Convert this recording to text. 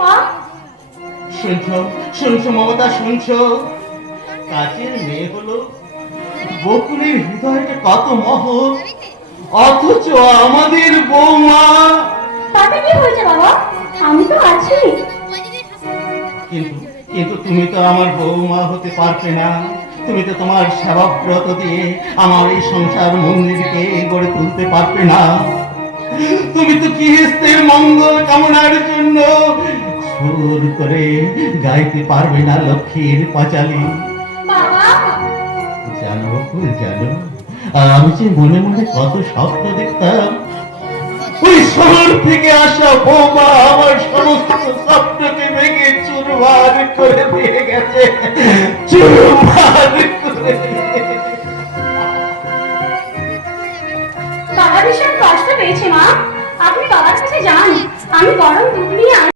মা? শুনছো শুনছো মমতা, শুনছো? কাজের মেয়ে হলো, বকুলের হৃদয়টা কত মহৎ, অথচ আমাদের বৌমা। তাতে কি হয়েছে বাবা? আমি তো আছি। কিন্তু কিন্তু তুমি তো আমার বৌমা হতে পারবে না। তুমি তো তোমার সেবাব্রত দিয়ে আমার এই সংসার মন্দিরকে গড়ে তুলতে পারবে না। তুমি তো গৃহস্থের মঙ্গল কামনার জন্য সুর করে গাইতে পারবে না লক্ষ্মীর পাঁচালী। বাবা, জানো বকুল, জানো আমি যে মনে মনে কত স্বপ্ন দেখতাম। ওই শহর থেকে আসা বৌমা আমার সমস্ত স্বপ্নকে ভেঙে চুরমার করে দিয়ে গেছে, চুরমার করে। বাবা ভীষণ কষ্ট পেয়েছে মা। আপনি বাবার কাছে যান, আমি গরম দুধ নিয়ে